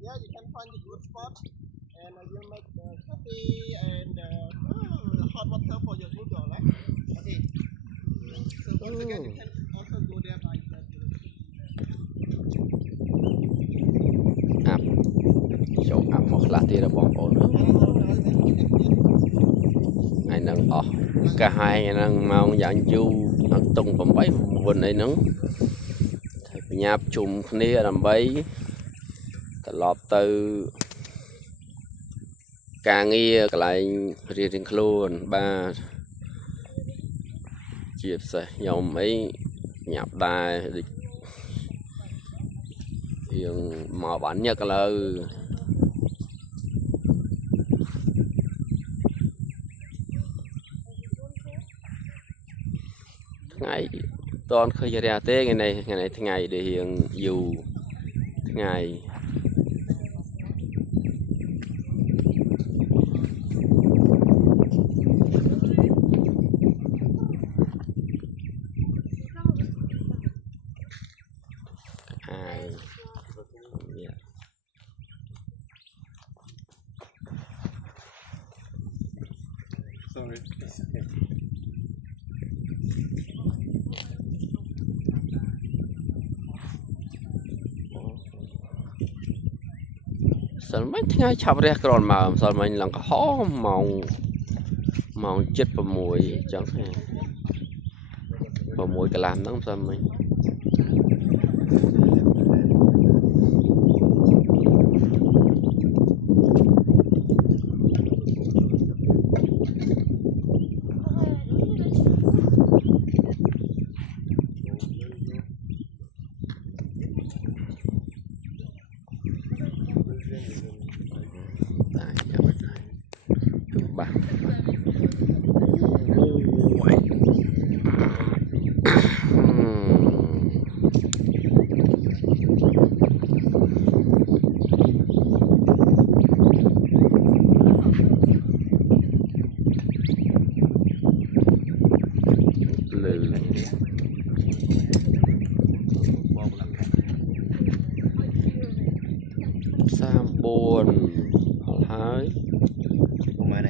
yeah, you can find a good spot, and you make coffee and hot water for your noodle, right? Okay. So once again, you can also go there by that. អាប់ចូលអាប់មកខ្លះទៀតបងប្អូនហើយនឹងអស់កាហាយហ្នឹងម៉ោងយ៉ាងយូរដល់តុង8 9អីហ្នឹងហើយបញ្ញាប់ជុំគ្នាដើម្បីត្រឡប់ទៅការងារកន្លែងរៀងខ្លួនបាទជាពិសេសខ្ញុំអីញាប់ដែរដូចយើងមកបានញឹកឥឡូវថ្ងៃតនឃើញរះទេថ្ងៃនេះថ្ងៃដែលរៀងយូរថ្ងៃហើយ Sorry. Sao mấyថ្ងៃឆាប់រះក្រនមកម្សិលមិញឡើងក្រហមម៉ោង7 6ចឹង6 កន្លះហ្នឹងម្សិលមិញបាទលើ34 ហើយ